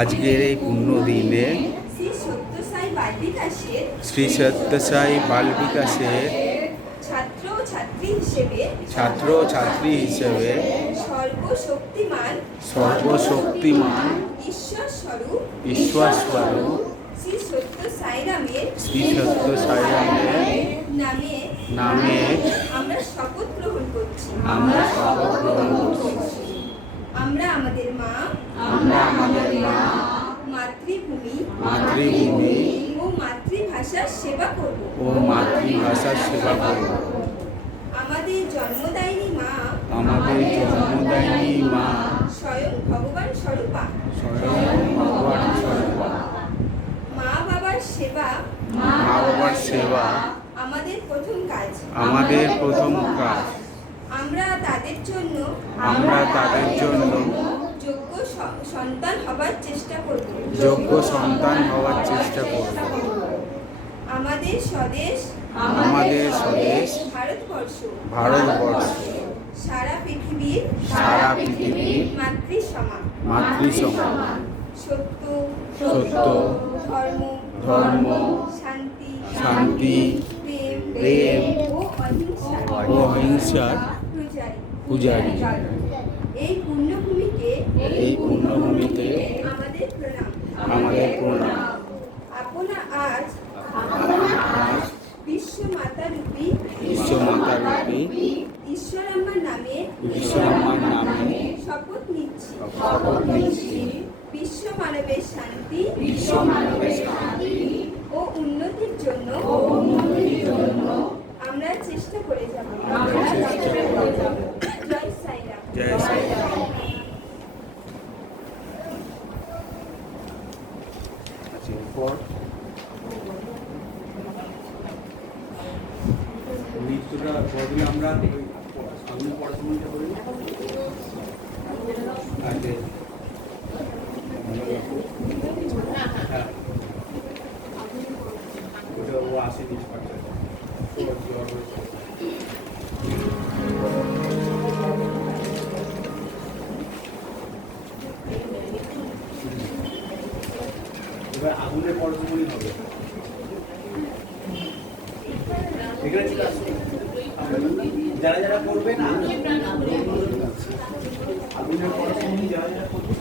আজকের এই পুণ্য দিনে শ্রী সত্যসাই বাল বিকাশের ছাত্র ও ছাত্রী হিসেবে সর্বশক্তিমান ঈশ্বর স্বরূপ শ্রী সত্য সাইরামের নামে আমরা শপথ গ্রহণ করছি। আমরা আমাদের মা মাতৃভূমি ও মাতৃভাষার সেবা করব। আমাদের জন্মদায়িনী মা স্বয়ং ভগবান স্বরূপা। মা বাবার সেবা আমাদের প্রথম কাজ। আমরা তাদের জন্য যোগ্য সন্তান হবার চেষ্টা করব। আমাদের স্বদেশ ভারতবর্ষ সারা পৃথিবীর মাতৃসমান। সত্য ধর্ম শান্তি প্রেম ও অহিংসার পূজারী। এই পুণ্যভূমিতে আমাদের প্রণাম। আপনা আজ বিশ্ব মাতা রূপী ঈশ্বরাম্মার নামে শপথ নিচ্ছি। বিশ্ব মানবের শান্তি ও উন্নতির জন্য আমরা চেষ্টা করে যাব। জয় সাইরাম। মৃত্যুটা বদলে আমরা সামনে পড়াশোনাটা করি না। ওটা ও আসেনি এবার আগুনের পড়াশোনাই হবে। এখানে ঠিক আছে, যারা করবেন আগুনের পড়াশোনা যারা করবেন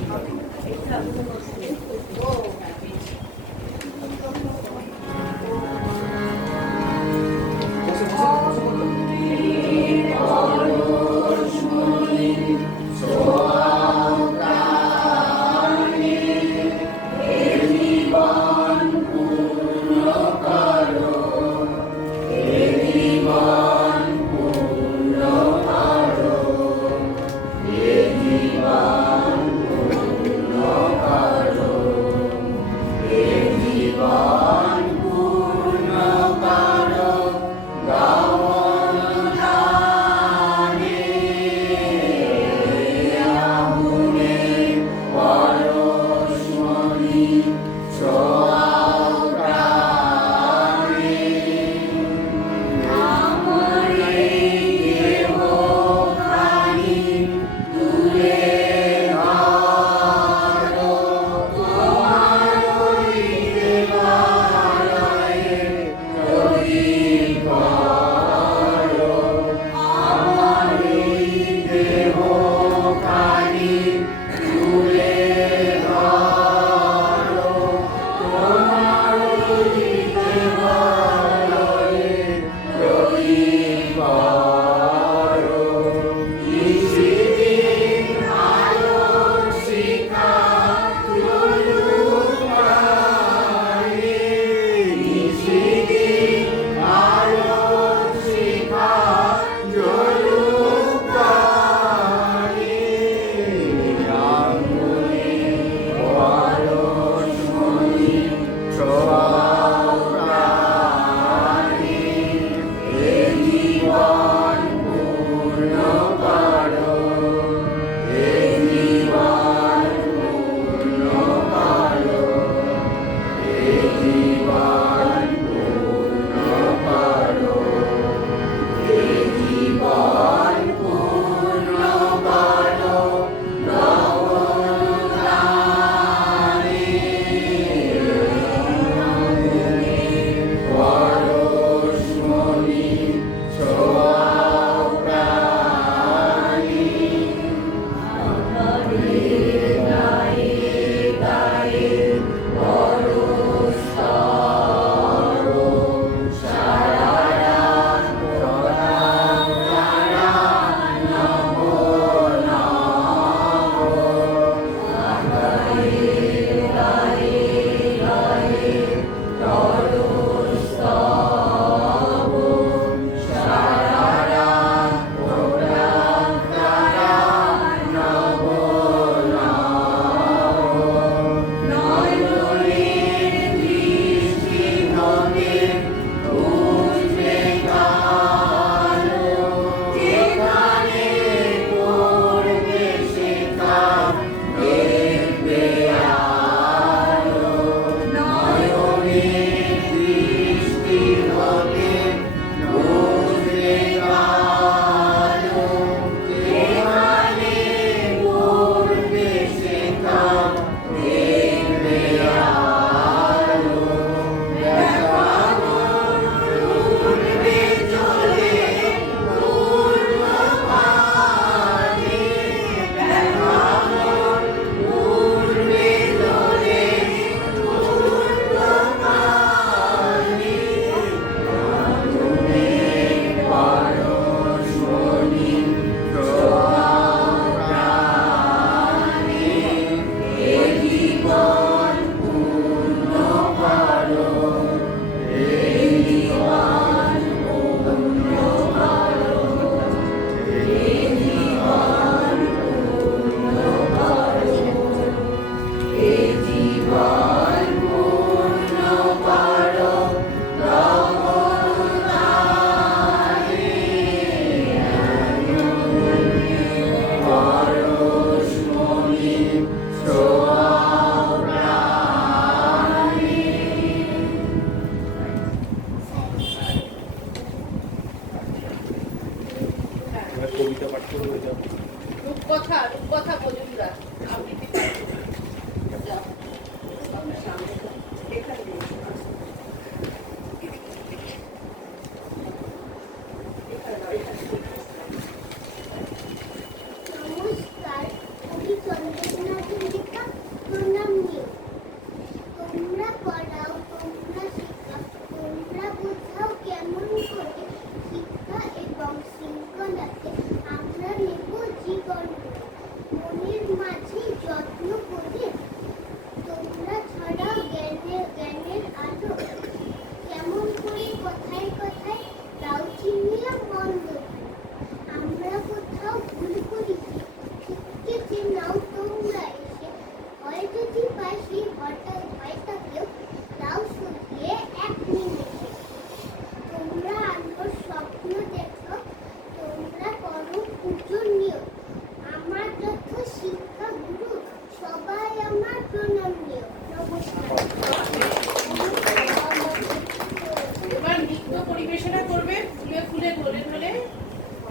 এবার নৃত্য পরিবেশনা করবে ফুলে ফুলে ঢলে ঢলে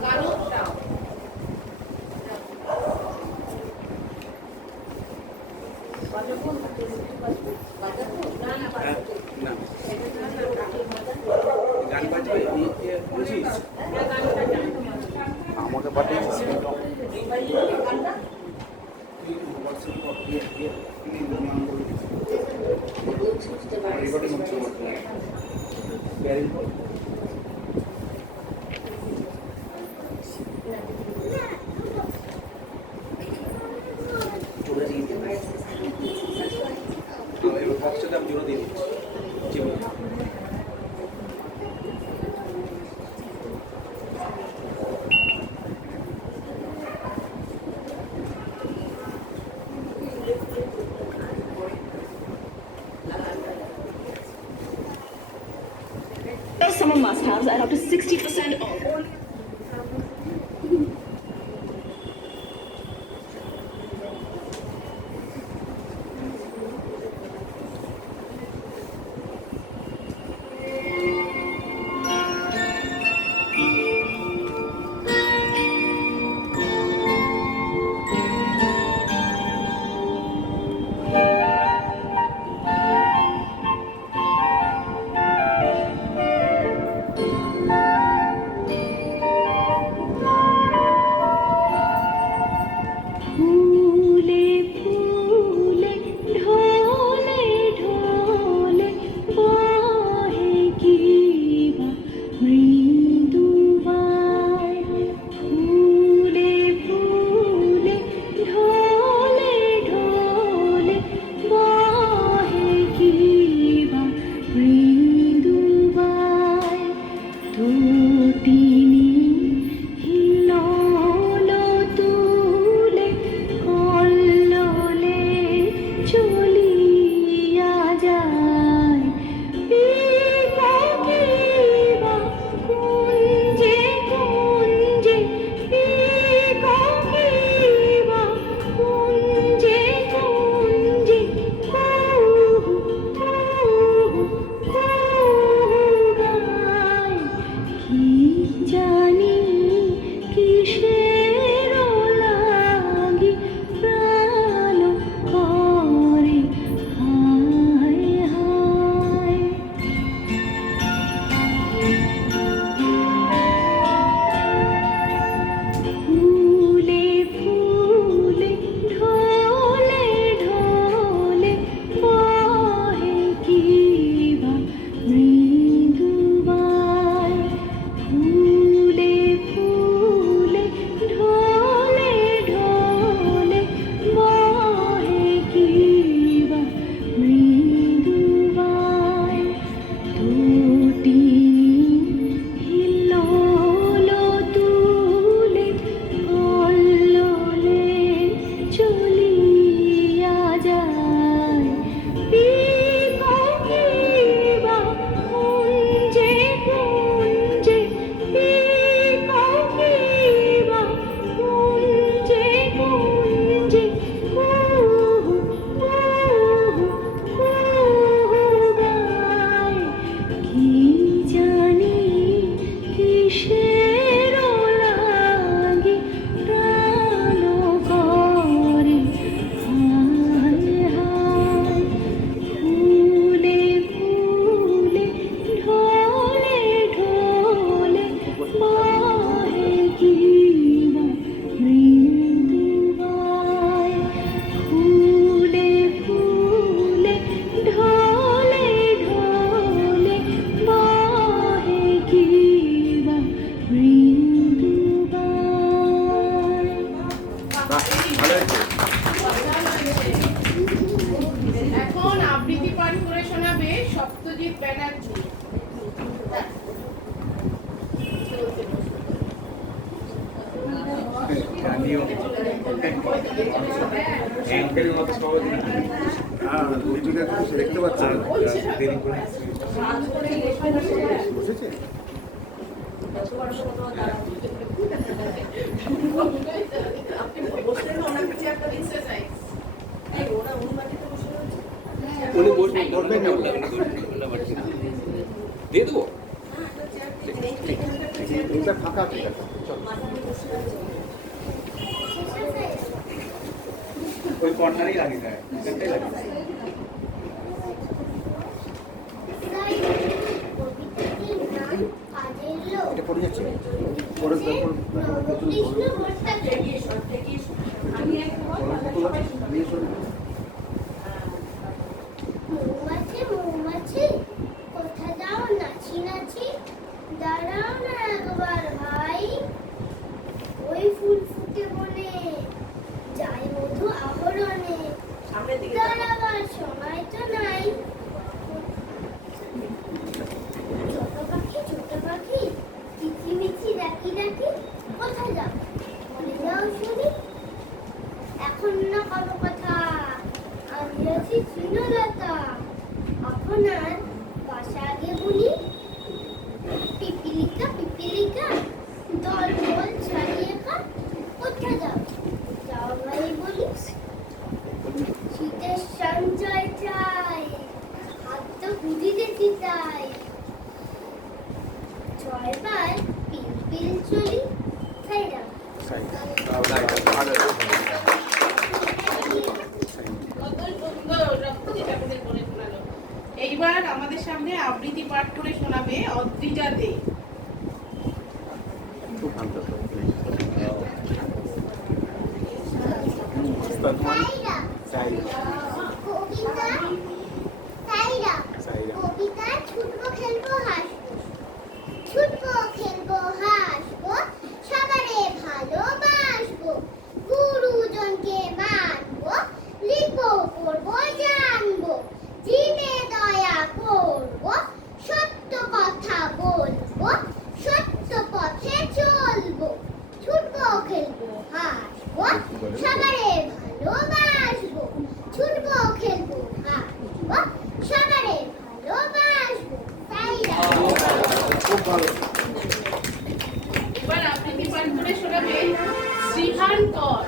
গানও দাও। না গান বাজবে বুঝিস আমাকে পাঠিয়েছিস বক্সটা আমি জোরে দিয়ে দিচ্ছি। Summer must-haves at up to 60% off. ফুলে ফুলে ঢলে ঢলে বহে কিবা মৃদুবায়। ফুলে ফুলে ঢলে ঢলে বহে কিবা মৃদুবায়। তটিনী হিল্লোল তুলে কল্লোলে চলিয়া যায়। পিককিবা কুঞ্জে কুঞ্জে, পিককিবা কুঞ্জে কুঞ্জে, কুহু কুহু কুহু গায়। কি জানি কিসের লাগি প্রাণ করে হায় হায়। ফুলে ফুলে ঢলে ঢলে বহে কিবা মৃদুবায়। ফুলে ফুলে ঢলে ঢলে বহে কিবা মৃদুবায়। তটিনী হিল্লোল তুলে কল্লোলে চলিয়া যায়। পিককিবা কুঞ্জে কুঞ্জে, পিককিবা কুঞ্জে কুঞ্জে, কুহু কুহু কুহু গায়। কি জানি কিসের লাগি প্রাণ করে হায় হায়। ফুলে ফুলে ঢলে ঢলে বহে কিবা মৃদুবায়। ফুলে ফুলে ঢলে ঢলে বহে কিবা মৃদুবায়। এখন আবৃত্তি পাঠ করে শোনাবে সত্যজিৎ ব্যানার্জি। জানিও অ্যাঙ্কেলের মতো সবাই দেখতে পাচ্ছেন দেরি করে বসেছে। আপনি বসলেন ওনার কিছু একটা এক্সারসাইজ। এই ওরা অনুমতি তো উনি বসবেন, ধরবেন না বললাম, দিয়ে দেবো। এটা ফাঁকা আছে দেখো, চলো। ওই কর্নারেই লাগিয়ে দেয়, এখানটাই লাগিয়ে দেয়। এটা পড়ে যাচ্ছে পরে তারপর মৌমাছি মৌমাছি কোথা যাও নাচি নাচি দাঁড়াও না একবার ভাই ওই ফুল ফুটে বনে যাই মধু আহরণে দাঁড়াবার সময় তো নাই ছোট পাখি কিচিমিচি ডাকি ডাকি কোথায় যাও বলে যাও শুনি এখন না কোনো কথা আমি আছি তৃণলতা আপনার বাসা আগে বলি পিপিলিকা পিপিলিকা দল দল ছাড়িয়ে খা কোথায় যাও যাও ভাই বলি শীতের সঞ্চয় চাই হাত তো হুদি যেতে চাই ছয়বার পিল পিল চলি সাইডা এইবার আমাদের সামনে আবৃত্তি পাঠ করে শোনাবে অদ্রিজা দে। কবিতা ছুটবো খেলবো হাসবো ছুটবো খেলবো হাসবো সবারে ভালোবাসবো গুরুজনকে মানবো লিখবো পড়বো জানবো জীবে দয়া করবো সত্য কথা বলবো সত্য পথে চলবো ছুটবো খেলবো হাসবো সবারে ভালোবাসবো ছুটবো খেলবো হাসবো সবারে ভালোবাসবো তাই না খুব ভালো। এবার আবৃত্তি পাঠ করে শোনাবে শ্রীহান কর।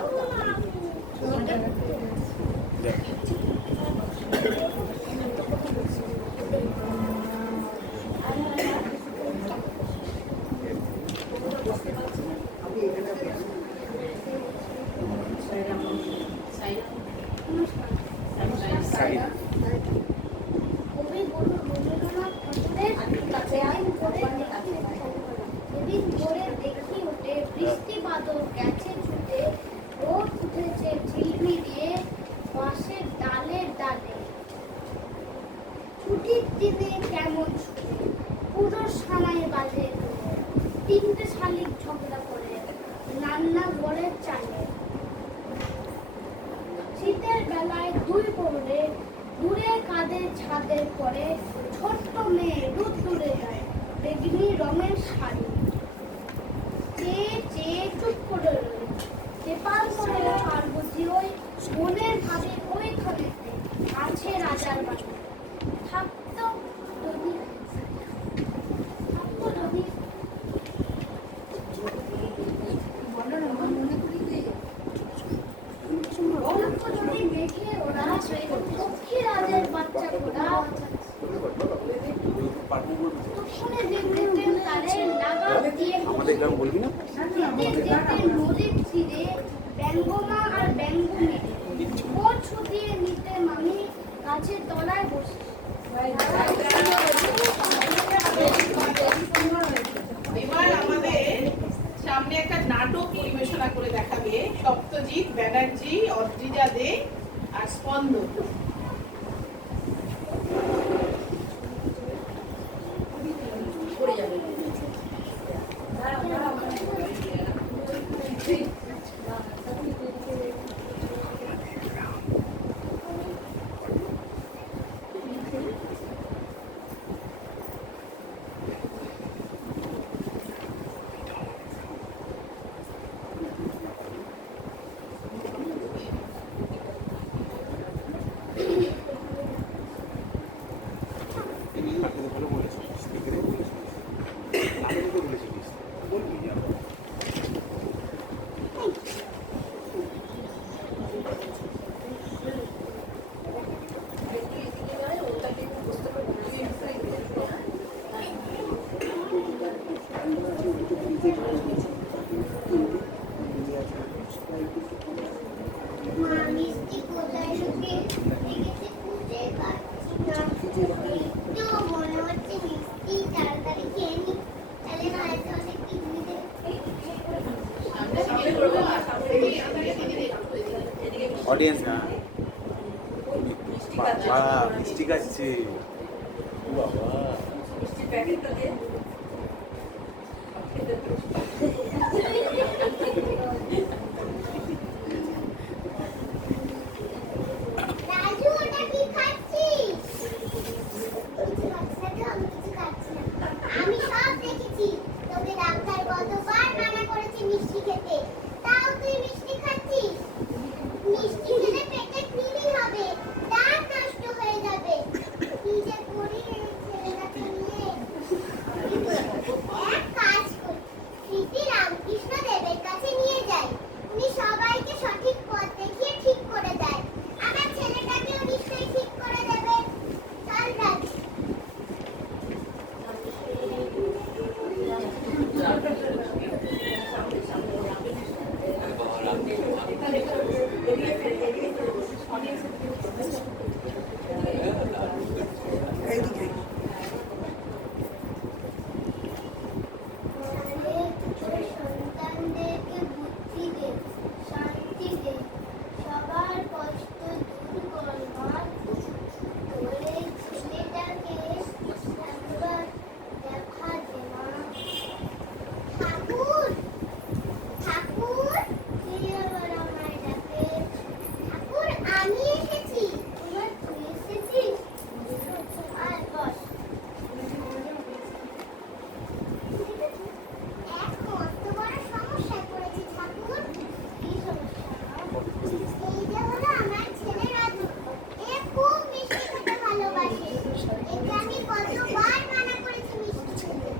কবি রবীন্দ্রনাথ ঠাকুরের সেদিন ভোরে দেখি ওঠে বৃষ্টি বাদল গেছে ছুটে রোদ উঠেছে ঝিলমিলিয়ে বাঁশের ডালের ডালে ছুটির দিনে কেমন ছুটে পুরো সানায় বাজে তিনটে শালিক ঝগড়া করে রান্না ঘরের চালে শীতের বেলায় দুই বোনে দূরে কাঁধে ছাদের পরে ছোট্ট মেয়ে রোদ দূরে যায় বেগনি রঙের শাড়ি চেয়ে চেয়ে চুপ করে রইল চেপাল করে পার্বতী ওই মনের ভাবে ওইখানেতে আছে রাজার বাড়ি থাকতো যদি যদি মেঘে ওরা লক্ষ্মী রাজের বাচ্চা ঘোড়া তখনে দেখতে তারে লাগা দিয়ে আমাদের গ্রাম বলবি না? যেতে নদীর তীরে ব্যঙ্গমা আর ব্যঙ্গ মেরে ভোর ছুটিয়ে নিতে মামি গাছের তলায় বসে এবার আমাদের সামনে একটা নাটক পরিবেশনা করে দেখাবে সপ্তজিৎ ব্যানার্জি, অদ্রিজা দে আর স্পন্দন। বাবা মিষ্টি খাচ্ছে বাবা মিষ্টির প্যাকেটটা দে খেতে দে। রাজু ওটা কি খাচ্ছিস? কিছু খাচ্ছি না তো, আমি কিছু খাচ্ছি না। আমি সব দেখেছি। তোকে ডাক্তার কতবার মানা করেছে মিষ্টি খেতে, তাও তুই মিষ্টি খাচ্ছিস। মিষ্টি খেলে পেটে কৃমি হবে, দাঁত নষ্ট হয়ে যাবে। কি যে করি এই ছেলেটাকে নিয়ে। এক কাজ করি, স্মৃতি রামকৃষ্ণ দেবের কাছে নিয়ে যাই। উনি সবাইকে সঠিক পথ দেখিয়ে ঠিক করে দেয়। আমার ছেলেটাকেও নিশ্চয়ই ঠিক করে দেবে। চল রাজু। সন্তানদেরকে বুদ্ধি দে, শান্তি দে, সবার কষ্ট দূর কর মা। তোর এই ছেলেটাকে একবার দেখা দে মা। ঠাকুর, ঠাকুর, কে আবার আমায় ডাকে? ঠাকুর, আমি এসেছি। তোমার তুই এসেছিস? আয় বস। এক মস্ত বড় সমস্যায় পড়েছি ঠাকুর। কি সমস্যা মা? এই যে হলো আমার ছেলে রাজু। এ খুব মিষ্টি খেতে ভালোবাসে। একে আমি কতবার মানা করেছি মিষ্টি খেতে,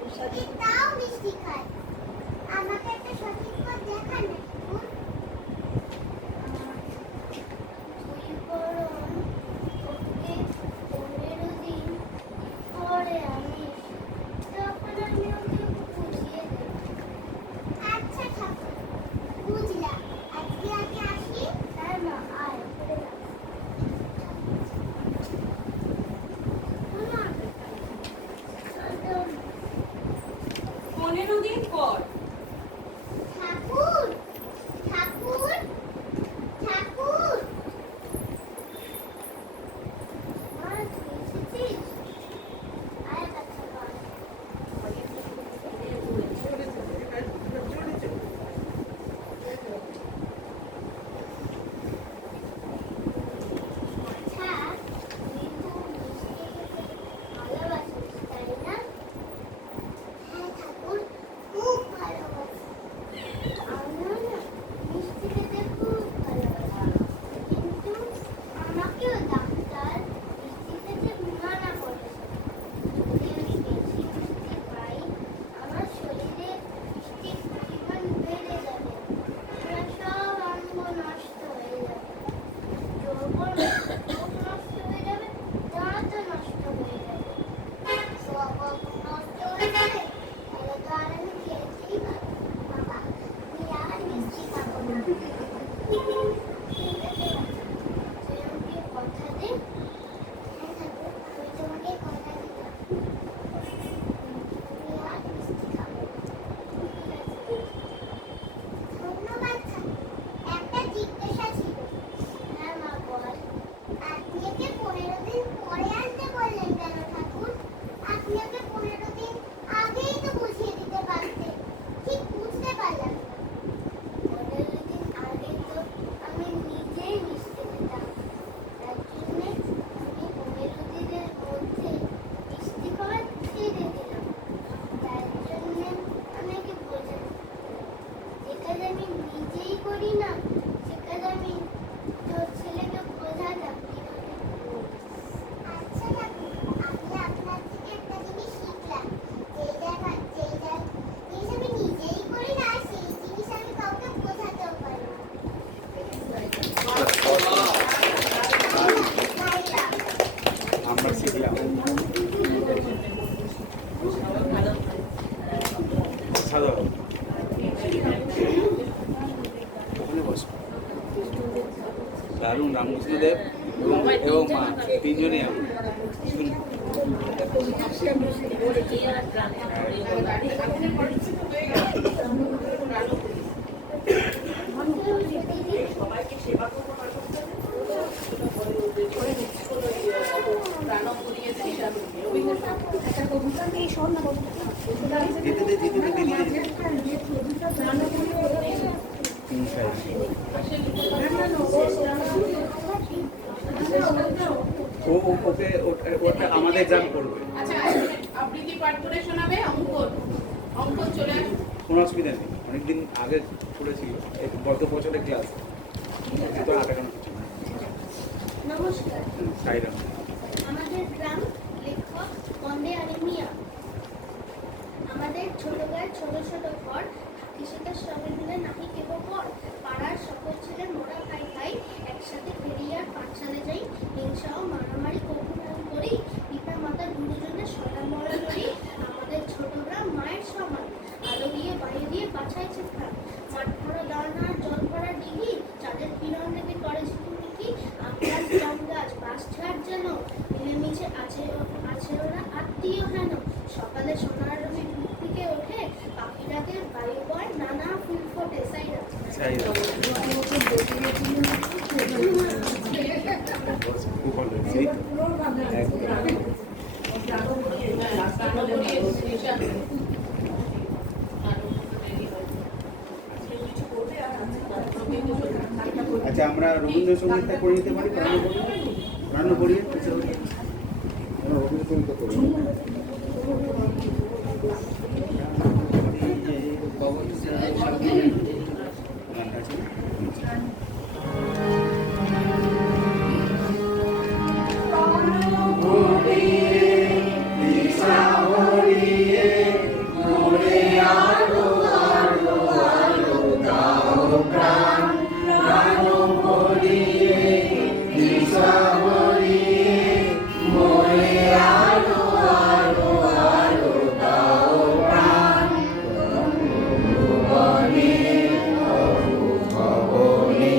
এ তাও মিষ্টি খায়। আমাকে একটা সঠিক পথ দেখান না ঠাকুর। তুই বরং ওকে 15 দিন পরে আনিস, তখন আমি ওকে বুঝিয়ে দেব। আচ্ছা ঠাকুর, বুঝলাম। আজকে আমি আসি। হ্যাঁ মা, আয় করে রাখ। মা, 15 দিন পর ঠাকুর, ঠাকুর, ঠাকুর। মা, তুই এসেছিস? আয় বাচ্চা বল। আচ্ছা, তুই খুব মিষ্টি খেতে ভালোবাসিস, তাই না? হ্যাঁ ঠাকুর, খুব ভালোবাসি। আমিও না মিষ্টি খেতে খুব ভালোবাসি, কিন্তু আমাকেও ডাক্তার মিষ্টি খেতে মানা করেছে। যদি আমি বেশি মিষ্টি খাই, আমার শরীরে মিষ্টির পরিমাণ বেড়ে যাবে। আমার সব অঙ্গ নষ্ট হয়ে যাবে, যৌবন খুব নষ্ট হয়ে যাবে, দাঁতও নষ্ট হয়ে যাবে। সব অঙ্গ নষ্ট হয়ে যাবে, তাহলে তো আর আমি খেতেই পারবো না। বাবা, আমি আর মিষ্টি খাবো না। ঠিক আছে বাবা, তুই আমাকে কথা দে। হ্যাঁ ঠাকুর, আমি তোমাকে কথা দিলাম। আমি আর মিষ্টি খাবো না। ঠিক আছে। ধন্যবাদ ঠাকুর। একটা জিজ্ঞাসা ছিল। হ্যাঁ মা, বল। আপনি ওকে 15 দিন পরে আনতে বললেন কেন ঠাকুর? আপনি ওকে 15 দিন আগেই তো বুঝিয়ে দিতে পারতেন। ঠিক বুঝতে পারলাম না। 15 দিন আগে তো আমি নিজেই মিষ্টি খেতাম, তার জন্যে আমি 15 দিনের মধ্যে মিষ্টি খাওয়া ছেড়ে দিলাম। তার জন্যে আমি ওকে বোঝাতে, যে কাজ আমি নিজেই করি না, সে কাজ আমি তোর ছেলেকে বোঝাতাম কিভাবে করবো। আচ্ছা ঠাকুর, আমি আপনার থেকে একটা জিনিস শিখলাম। জিনিস আমি নিজেই করি না, সেই জিনিস আমি কাউকে বোঝাতেও পারি না। আমরা শিখলাম সাধারণ ওখানে বস। দারুণ রামকৃষ্ণদেব এবং মা তিনজনে শুনুন সবাইকে সেবা করবো। গানও বলিয়ে তৃষা বলিয়ে রবীন্দ্রনাথ যেতে দে দিদি ওকে ওটা আমাদের এক্সাম করবে। আচ্ছা আবৃত্তি পাঠ করে শোনাবে অঙ্কন অঙ্কন চলে আসবে কোনো অসুবিধা নেই, অনেকদিন আগে করেছিল গত বছরের ক্লাস তো আটা কেন কিছু না। নমস্কার, সাইরাম আমাদের গ্রাম লেখক বন্দে আলিমিয়া। আমাদের ছোট গায়ে ছোট ছোট ঘর, কৃষিকাজ সঙ্গে মিলে নাকি কেব পর। পাড়ার সকল ছেলে মোরা খাই খাই, একসাথে ফেরিয়ার পাঠশালে যাই। হিংসা ও মারামারি কবুল করি, পিতা মাতা দুজনে সরা মরা করি। আমাদের ছোট গ্রাম মায়ের সমান, আলো দিয়ে বাইরে দিয়ে বাছাইছে প্রাণ। মাঠ ভরা দানা জল ভরা ডিঘি, চাঁদের কিরণ থেকে করে ঝিকিমিকি। আমগাছ জাম গাছ বাস ছাড় যেন, মিলেমিশে আছে ওরা আত্মীয় হেন। সকালে সোনার রবি ঘুম থেকে ওঠে, পাখিরাতে বায়ু বয় নানা ফুল ফোটে। সাইরা খুব ভালো হয়েছে। গানও বলিয়ে তৃষা আচ্ছা আমরা রবীন্দ্রসঙ্গীতটা করে নিতে পারি, প্রাণ করিয়ে রবীন্দ্রসঙ্গীত করি। ভবনে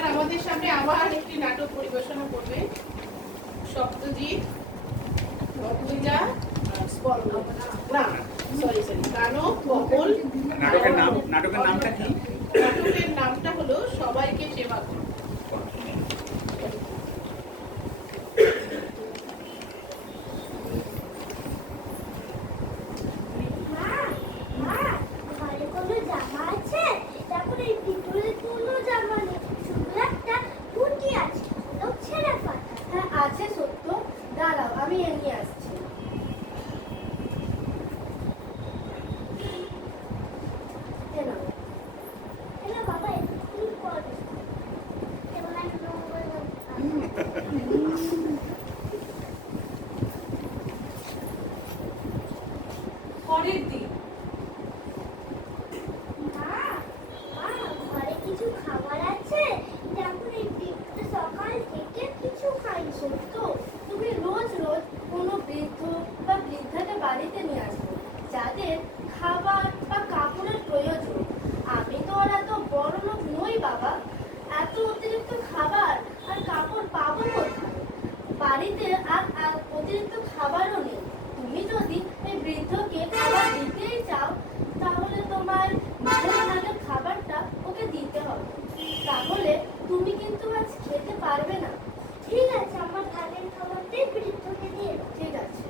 এবার আমাদের সামনে আবার একটি নাটক পরিবেশনা করবে সপ্তজিৎ, অদ্রিজা, না সরি গানক, কপল। নাটকের নামটা কি? নাটকের নামটা হলো সবাইকে সেবা করো। মা, মা, ঘরে কোনো জামা আছে? দেখো এই ভিতরে কোনো জামা নেই, শুধু একটা টুটি আছে, লোক ছেঁড়া ফাটা। হ্যাঁ আছে সত্য, দাঁড়াও আমি এ নিয়ে আসছি। এ নাও। এলা বাবা এক্ষুনি পরে এবার আমি নোংরা পরের দিন মা, মা, ঘরে কিছু খাবার আছে? দেখো এই দিকটা সকাল থেকে কিছু খাইনি। সত্য, তুমি রোজ রোজ কোনো বৃদ্ধ বা বৃদ্ধাকে বাড়িতে নিয়ে আসবে যাদের খাবার বা কাপড়ের প্রয়োজন। আমি তো আর এত বড় লোক নই বাবা, এত অতিরিক্ত খাবার আর কাপড় পাবো কোথায়? বাড়িতে আর অতিরিক্ত খাবারও নেই। তুমি যদি এই বৃদ্ধকে খাবার দিতেই চাও তাহলে তোমার নিজের ভাগের খাবারটা ওকে দিতে হবে, তাহলে তুমি কিন্তু আজ খেতে পারবে না। ঠিক আছে, আমার ভাগের খাবারটাই বৃদ্ধকে দিয়ে দাও। ঠিক আছে,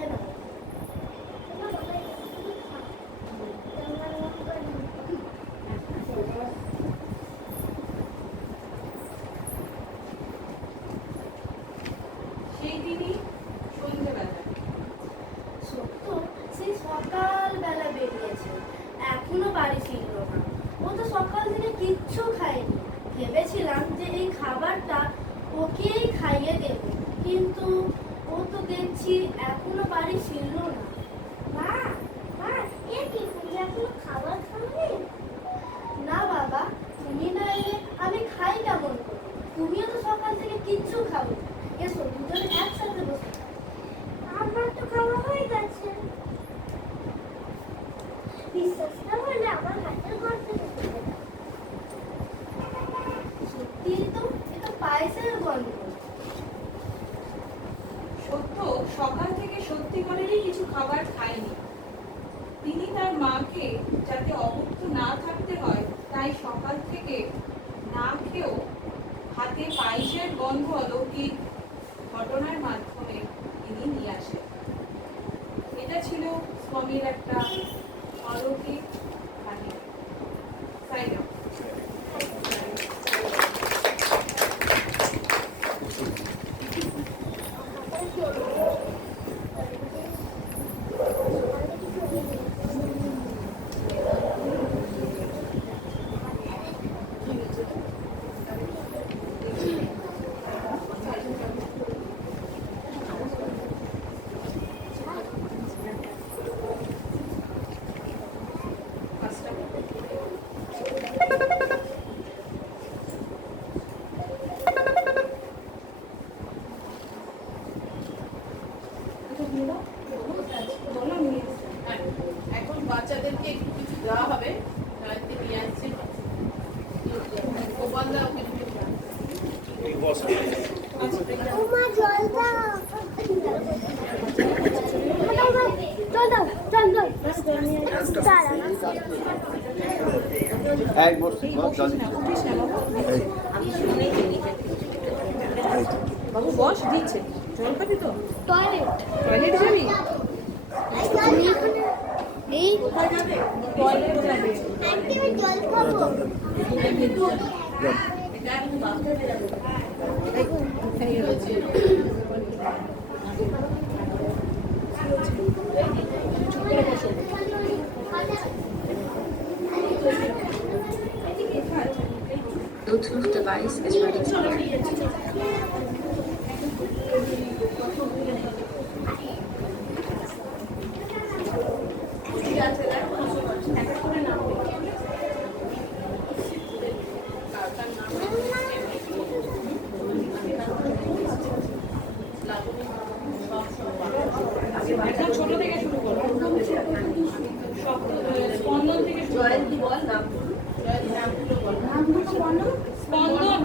এ নাও। এলা বাবা এক্ষুনি খা। তোমরা নোংরা নেই। সেই দিনই সন্ধ্যেবেলা সত্য সেই সকালবেলা বেরিয়েছে, এখনো বাড়ি ফিরলো না। ও তো সকাল থেকে কিচ্ছু খায়নি। ভেবেছিলাম যে এই খাবারটা ওকেই খাইয়ে দেব, কিন্তু ও তো দেখছি এখনো বাড়ি ফিরলো না। মা, মা, এ কি তুমি এখনো খাবার খাওনি? না বাবা, তুমি না এলে আমি খাই কেমন করে? তুমিও তো সকাল থেকে কিচ্ছু খাও না। এসো দুজনে একসাথে বসে খাই। আমার তো খাওয়া হয়ে গেছে। বিশ্বাস না হলে আমার হাতের ঘর থেকে খেয়ে দাও। সত্যি তো, এটা পায়েসের গন্ধ। সত্য সকাল থেকে সত্যিকারেরই কিছু খাবার খায়নি। তিনি তার মাকে যাতে অভুক্ত না থাকতে হয় তাই সকাল থেকে না খেয়েও হাতে পায়েসের গন্ধ অলৌকিক ঘটনার মাধ্যমে তিনি নিয়ে আসেন। এটা ছিল স্বামীর একটা অলৌকিক কাহিনী। তাই না? হ্যাঁ, এখন বাচ্চাদেরকে একটু কিছু দেওয়া হবে। গাড়িতে নিয়ে আসছে গোপালদা, ওকে একটু দাও। এই বস ওমা জল দাও। জল দাও, জল দাও। দাঁড়া। এক বছর জল বাবু বস দিচ্ছে, জল খাবি তো? টয়লেট। টয়লেট যাবি? আমি এখানে এই টয়লেট যাবে। আন্টি আমি জল খাবো। Bluetooth device is ready to pair. এখন ছোট থেকে শুরু করো, স্পন্দন থেকে শুরু করো। নামগুলো বল। স্পন্দন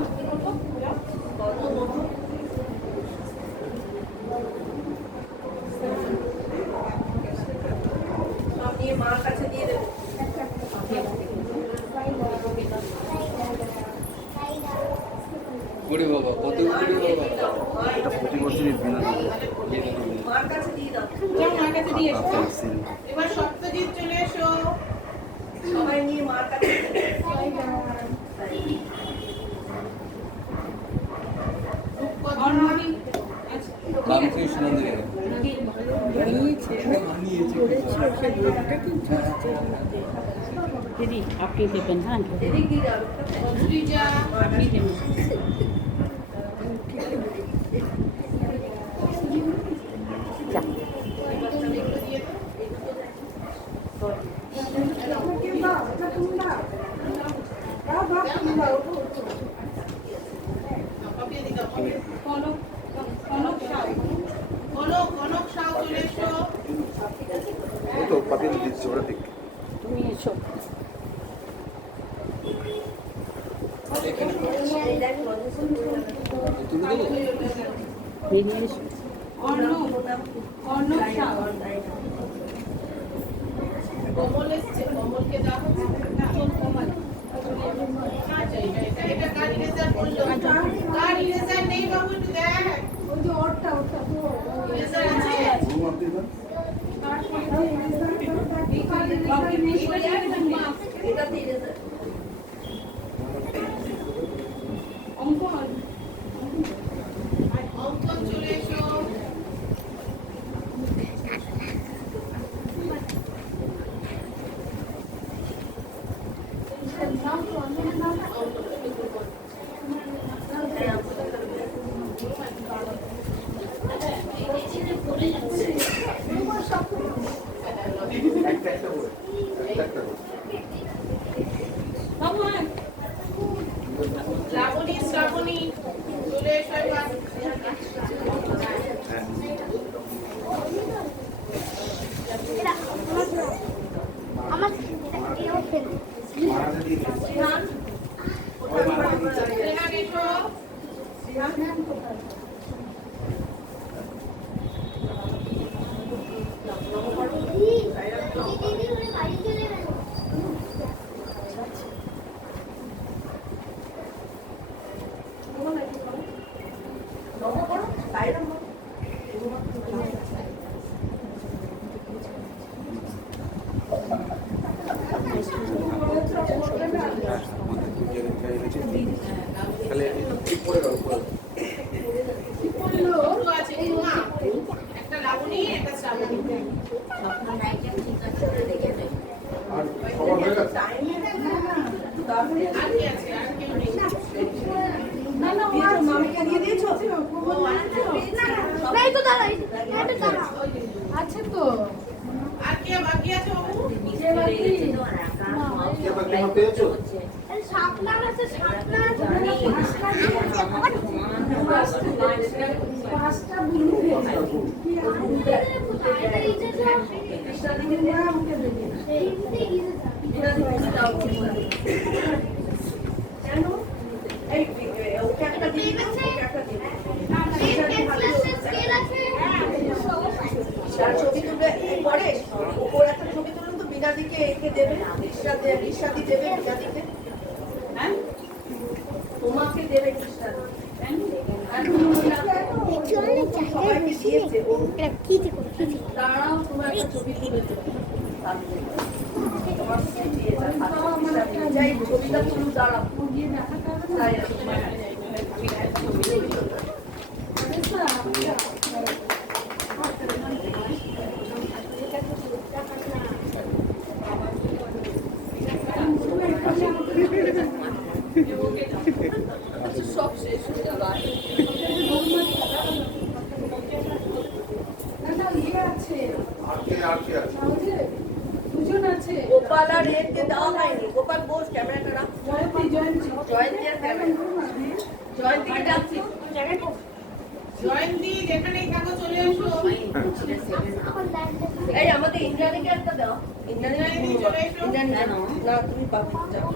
ওরে বাবা কত ওরে বাবা এটা প্রতি বছরই মার কাছে দিয়ে এসো। এবার সপ্তজিৎ চলে এসো। সবাই নিয়ে মার কাছে অন্নদি আচ্ছা রামকৃষ্ণ দেব दीदी आपके टिफिन हाँ অদ্রিজা आपकी टिफिन কনক কনক সাউ কনক সাউ চলে এসো। ও তো পাতিল দিচ্ছে ওরা ঠিক তুমি এসো বেরিয়ে এসো অর্ণব অর্ণব সাউ কমল এসছে, কমলকে দাও। আচ্ছা, এটা কার ইরেজার বললো? কার ইরেজার নেই বাবু, একটু দেখ। ইরেজার আছে? অঙ্কন অঙ্কন চলে এসো। একটা একটা করে একটা করে বাবু হ্যাঁ লাবণী, শ্রাবণী চলে এসো এবার। আমার এও ফেলে মারাতে দিয়ে দিচ্ছে ওই মারাতে দিচ্ছে রেহান এসো। বাড়ি চলে গেল তাহলে ঠিক করে দাও উপরে দুটো আছে, মা। একটা লাবণী, একটা শ্রাবণী। আর সবার হয়ে গেছে আর কি আছে? আর কেউ নেই? এই তো দাঁড়াই এটা দাঁড়া আছে তো। আর কে বাকি আছে বাবু? কে বাকি মা পেয়েছো শাপলার আছে শাপলার ছবি তুলবে পরে ওর একটা ছবি তুলুন তো বিনাদিকে এঁকে দেবে রিশাদি দেবে বিনাদিকে হ্যাঁ তোমাকে দেবে রিশাদি সবাইকে দিয়েছে ও দাঁড়াও তোমার একটা ছবি তুলে দেবে তোমার দিয়ে যাই ছবিটা তুলু দাঁড়াও তাই সব শেষ হয়ে যাবে গোপাল আর একে দেওয়া হয়নি গোপাল বোস ক্যামেরাটা রাখ জয়ন্তী আর ক্যামেরা জয়ন্তীকে ডাকছি জয়ন্তী, যেখানেই থাকো চলে এসো। এই আমাদের ইন্দ্রাণীকে একটা দাও ইন্দ্রাণী চলে এসো। ইন্দ্রাণী না তুমি পাবে যাও।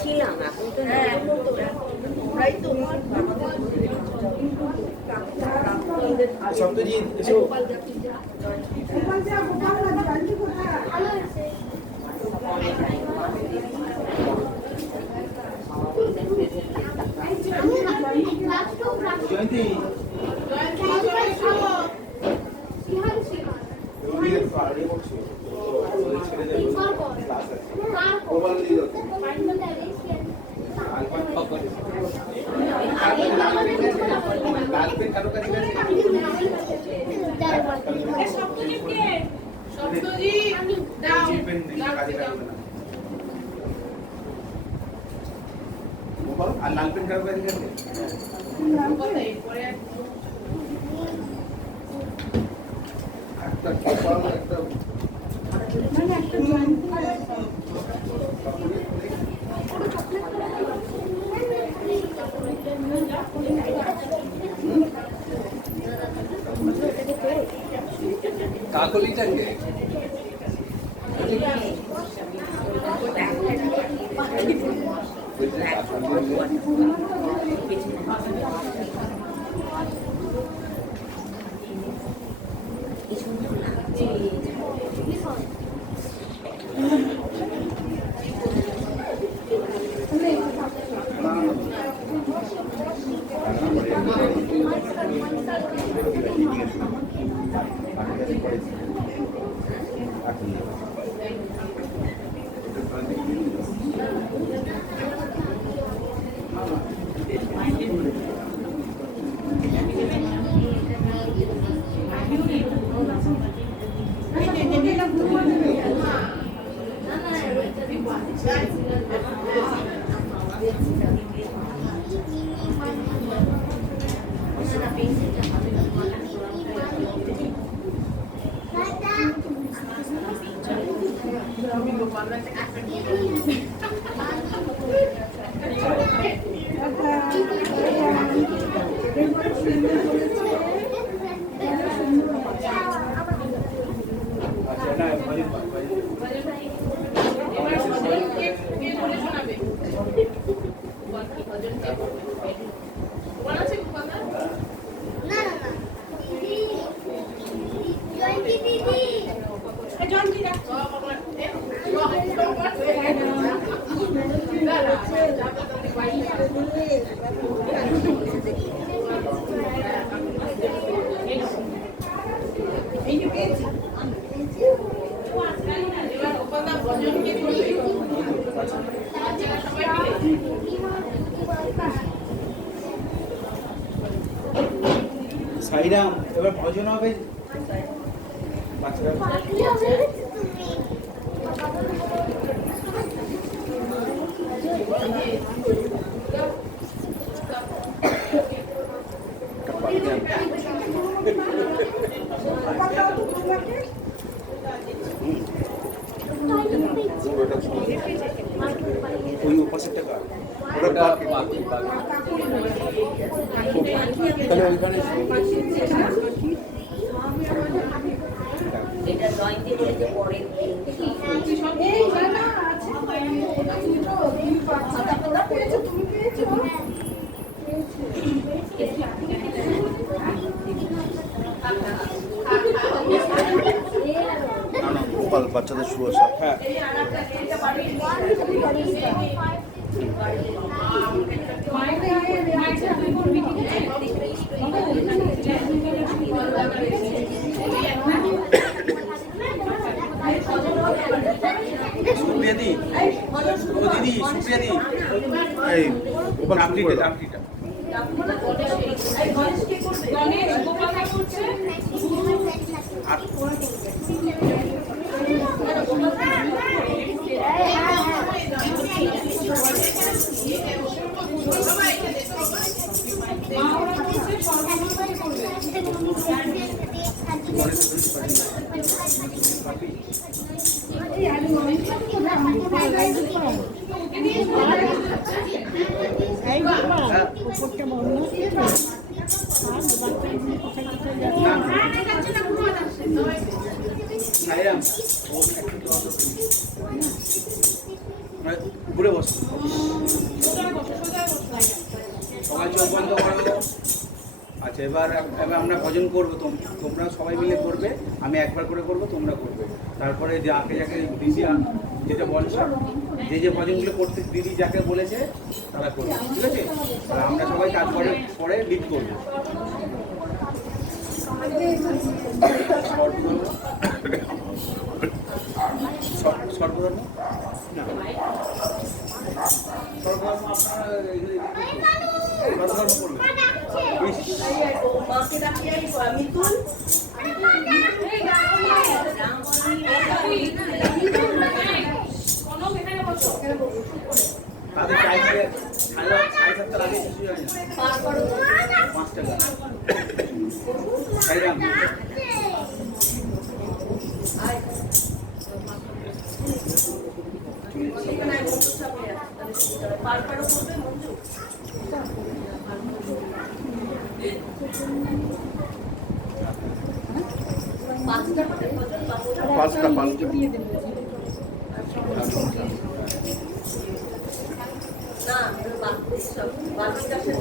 ছিলাম এখন তো হ্যাঁ ওরাই তো সপ্তজিৎ এসো। ভালো হয়েছে জয়ন্তী জয়ন্তী চলে এসো। সিহান সিহান সপ্তজিৎ দাও আর লাল পেন কারো কাছে গেছে কোথায় পরে একটা কপাল একটা কাকলিটাকে সাইরাম এবার ভজন হবে বাচ্চারা ওই উপসেটটা কার ওটা বাকি তাহলে ওইখানে এটা জয়ন্তী বলেছে পরের দিন বাচ্চাদের শুভেচ্ছা হ্যাঁ সুপ্রিয়া দি ও দিদি সুপ্রিয়া দি এই চাকরিটা চাকরিটা গণেশ গোপাল করছে আর এই সাইরাম ঘুরে বসো সবাই চোখ বন্ধ করো। আচ্ছা এবার আমরা ভজন করবো, তোমরা সবাই মিলে করবে, আমি একবার করে করবো, তোমরা করবে। তারপরে যাকে যাকে দিদি যেটা বলছো, যে ভজনগুলো করতে দিদি যাকে বলেছে তারা করবে, ঠিক আছে? আর আমরা সবাই তারপরে পরে লিড করবো। সর্বধর্ম না সর্বধর্ম আপনারা সর্বধর্ম করবেন। মাকে ডাকিয়ে মিতুল তাদের চাইতে 7:30 আগে কিছু হয় না, 5 টাকা সাইরাম পারপারও করবে মঞ্জু পাঁচটা না বাকিটা সে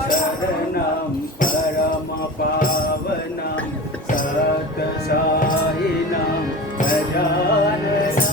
शरणं परम पावनं सत साहिनं गजाननं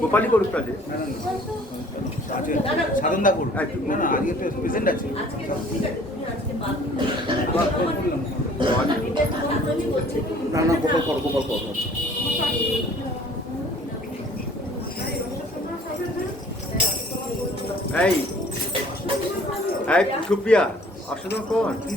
গোপালী করুক কাজে। না না না আজকে সাধনদা করুন। না না আজকে তো পেশেন্ট আছে। আজকে ঠিক আছে, তুমি আজকে বাদ দিও। না না গোপাল কর গোপাল কর। এই এই সুপ্রিয়া আসো তো কোন কি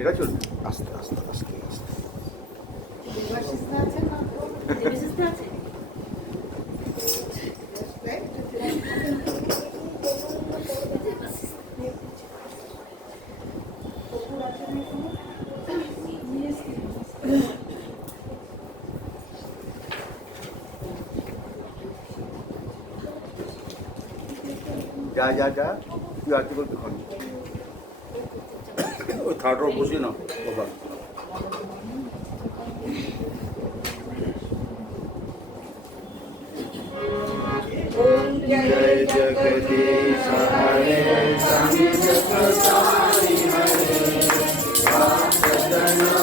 এটা চলবে আস্তে আস্তে আস্তে আস্তে। যা যা যা তুই আর কি বলতে পারি ওই থার্ড রো বসে না গোপাল। जय जगदीश हरे स्वामी चक्रधारी हरे भक्तजना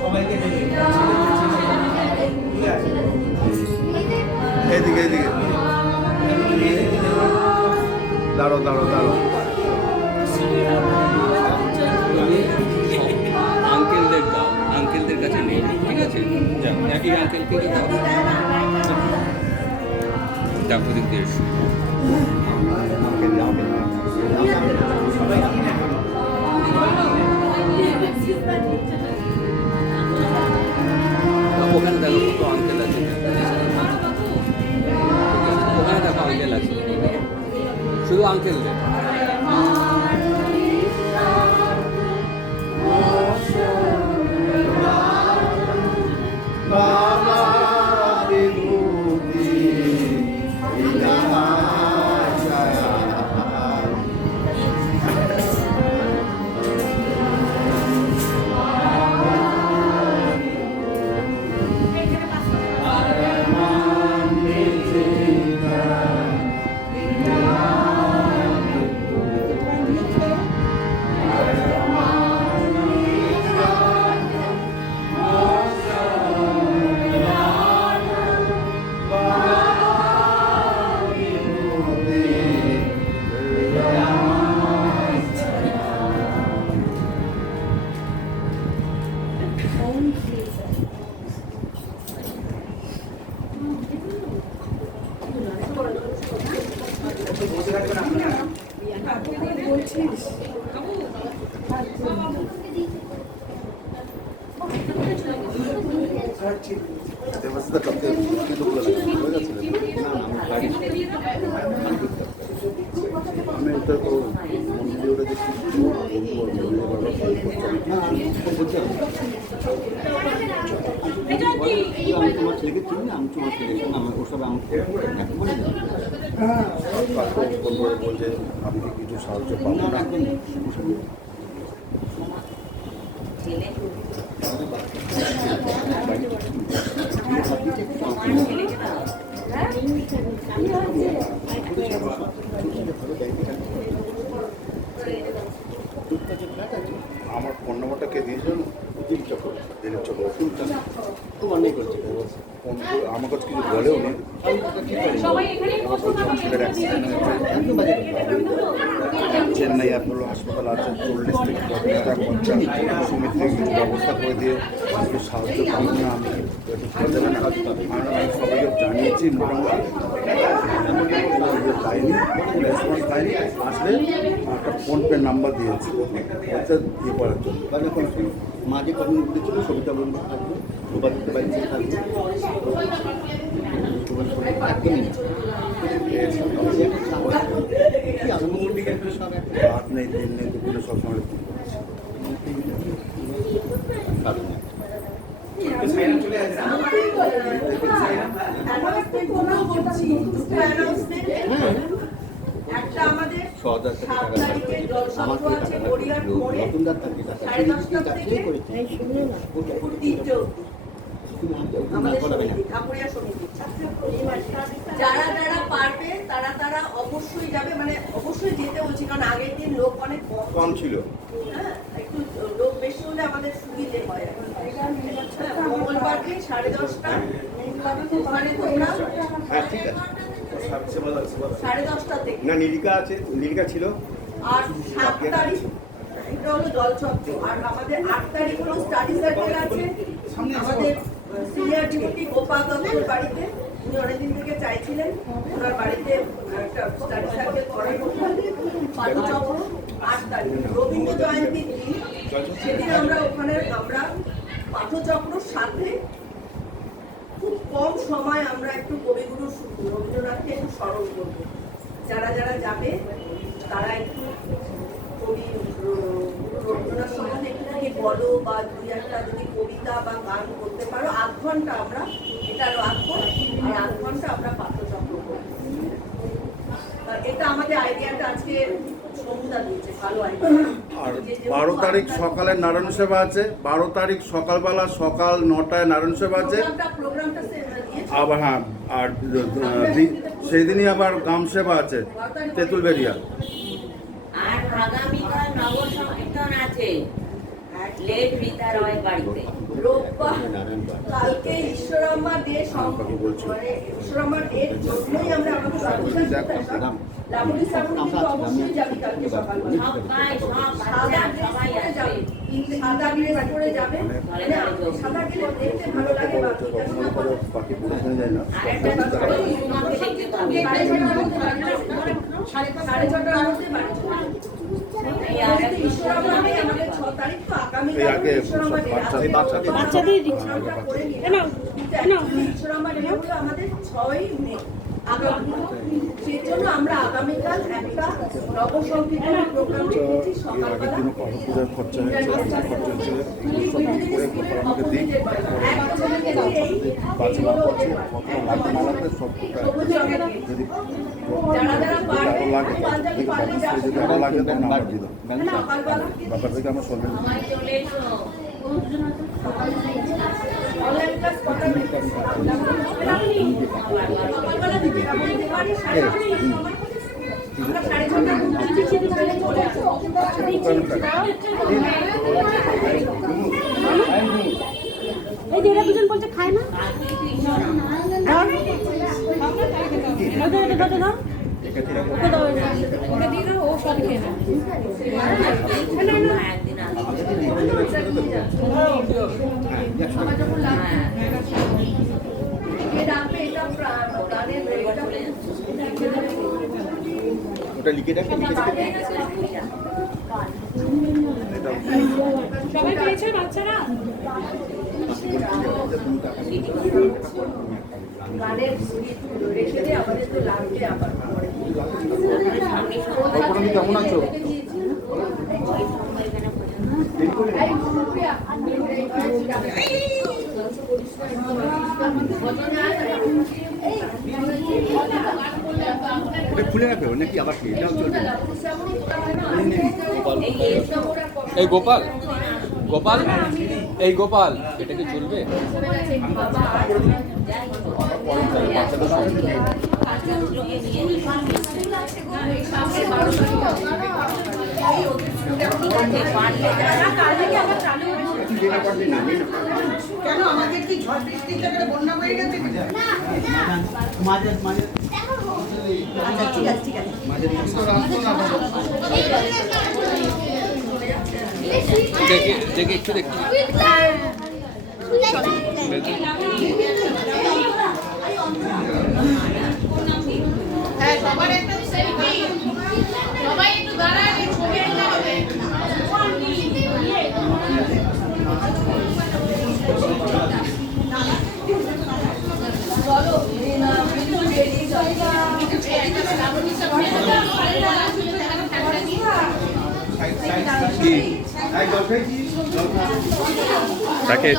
সবাইকে এদিকে এদিকে দাঁড়ো দাঁড়ো দাঁড়ো আঙ্কেলদের দাও, আঙ্কেলদের কাছে নেই, ঠিক আছে? যাও, একই আঙ্কেলকে দাও। ডাক্তার দিক দিয়ে এসো। ওখানে দেখো কত আঙ্কেল আছে, ওখানে দেখো আঙ্কেল আছে, শুধু আঙ্কেলদের। বসে থাকবেন আপনারা। দেবাশিসদা কালকে কিন্তু বলে লাগবে, হয়ে যাচ্ছে না? আমি এটা তো মন্দিরে দেখছি আমি তোমার ছেলেকে চিনি না, আমি তোমার ছেলেকে আমার ওসব আমাকে বলছে আমি কি কিছু সাহায্য পাবো না? আমার ফোন নাম্বারটা কে দিয়েছেন? দিলীপ চক্রবর্তী। খুব অন্যায় করছে। আমার কাছে কিছু বলেও নি। ছেলের অ্যাক্সিডেন্ট হয়েছে, চেন্নাই অ্যাপোলো হাসপাতাল আছে, 40 থেকে 50 টাকা খরচা। সুমিত থেকে কিছু ব্যবস্থা করে দিয়ে একটু সাহায্য পাবো না, আমি একটু করে দেবেন। আমি সবাইকে জানিয়েছি, মোটামুটি পাইনি, রেসপন্স পাইনি। আসলে একটা ফোনপে নাম্বার দিয়েছি ওটা ইয়ে করার জন্য। মাঝে কখন ঘুরেছিল, সবিতা বন্ধু থাকবে, রূপাদিত্য বাড়িতে থাকবে, রাত নেই, দিন নেই, দুপুরে সবসময় একটা আমাদের সহজাত টাকা আমাকে টাকা নতুন ডাক্তার কি টাকা চাকরি করেছে যারা যারা পারবে তারা তারা অবশ্যই যাবে, মানে অবশ্যই যেতে বলছি, কারণ আগের দিন লোক অনেক কম ছিল। হ্যাঁ, একটু লোক বেশি হলে আমাদের সুবিধে হয়। মঙ্গলবারকে 10:30টা ওখানে তোমরা, হ্যাঁ ঠিক আছে, 10:30টা থেকে। না নীলিকা আছে, নীলিকা ছিল। আর 7 তারিখ এটা হলো জলচক্র, আর আমাদের 8 তারিখ হলো স্টাডি সার্কেল আছে আমাদের সিনিয়র ডিপুটি গোপাল দত্তর বাড়িতে। উনি অনেকদিন থেকে চাইছিলেন ওনার বাড়িতে একটা স্টাডি সার্কেল করার জন্য। পাঠচক্র 8 তারিখ রবীন্দ্র জয়ন্তীর দিন, সেদিন আমরা ওখানে পাঠচক্রর সাথে খুব কম সময় আমরা একটু কবিগুরু রবীন্দ্রনাথকে একটু স্মরণ করব। যারা যারা যাবে তারা একটু কবি রবীন্দ্রনাথ সম্বন্ধে একটুখানি বলো, বা 2-1টা যদি কবিতা বা গান করতে পারো। 8 ঘন্টা আমরা এটা রাখবো, আর 8 ঘন্টা আমরা পাঠচক্র করবো। এটা আমাদের আইডিয়াটা আজকে সমুদা দিয়েছে, ভালো আইডিয়া। আর 12 তারিখ সকালে নারায়ণ সেবা আছে, 12 তারিখ সকালবেলা সকাল 9টায় নারায়ণ সেবা আছে। প্রোগ্রামটা আবার হ্যাঁ, আর সেই দিনই আবার গ্রাম সেবা আছে তেঁতুলবেড়িয়া। আর আগামীকাল নগর সংকীর্তন আছে লেট রীতা রয়ের বাড়িতে। রোববার কালকে ঈশ্বরাম্মা ডে মানে ঈশ্বরাম্মা ডের জন্যই আমরা আমাদের লাবণী শ্রাবণী কিন্তু অবশ্যই যাবি কালকে সকালবেলা। সাদা ড্রেস পরে যাবে, মানে সাদা গেলে দেখতে ভালো লাগে। বাকি পৌঁছানো যায় না। 6:30টার মধ্যে বাড়ি চলে যাবে। ঈশ্বরাম্মা ডে আমাদের 6 তারিখ, তো আগামীকাল ঈশ্বরাম্মা ডে। বাচ্চাদের ঈশ্বরাম্মা ডে হলো আমাদের 6ই মে সেই জন্য আমরা আগামীকাল একটা নবসংকীর্তনের প্রোগ্রাম রেখেছি সকালবেলা। পূজার খরচা হয়েছে, আমাকে দিই যারা যারা পারবে লাগে যদি আরো লাগে তখন আমার দিল ব্যাপার থেকে আমার চলবে। অনলাইন ক্লাস কটা সকালবেলা দিতে আমাদের বাড়ি 6:30 আমরা 6:30 চলে আসবো। এই যে এরা দুজন বলছে খায় না, ও সব খেয়ে নেয়। ওটা লিখে রাখো, সবাই পেয়েছে বাচ্চারা? গানের রেখে দিয়ে আমাদের তো লাগবে আবার কেমন আছো? ওটা খুলে রাখবে নাকি আবার কি এটাও চলবে? এই গোপাল, গোপাল, এই গোপাল, এটা কি চলবে? কেন আমাদের কি ঝড় বৃষ্টির জায়গায় বন্যা হয়ে গেছে? আচ্ছা ঠিক আছে ঠিক আছে। দেখে দেখে একটু দেখি। হ্যাঁ, সবার একটা সেলফি। সবাই একটু দাঁড়ান, এই ছবি তুলতে হবে। প্যাকেজ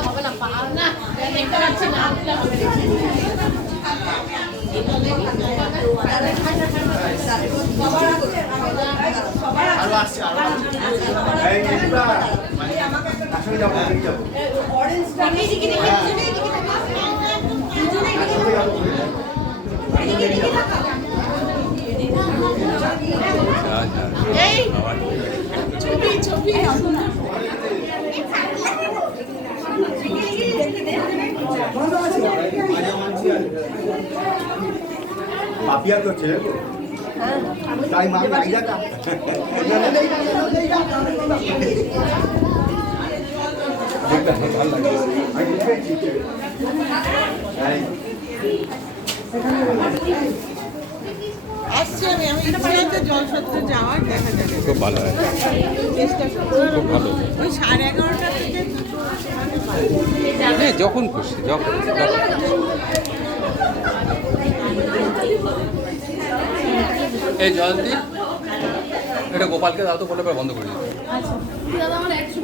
ছবি ছবি পাপিয়া তো ছেলে তো তাই মা আইডিয়া কা দেখতে ভালো লাগে আমি দেখেছি আসছে। আমি ইচ্ছাতে জলসত্র যাওয়ার দেখা যাবে, খুব ভালো হয়, চেষ্টা করবো। খুব ভালো। ওই 11:30টা থেকে 2টো হ্যাঁ, যখন খুশি, যখন এই জয়ন্তী, এটা গোপালকে দাও তো, বলে বন্ধ করে দিই। দাদা আমার 100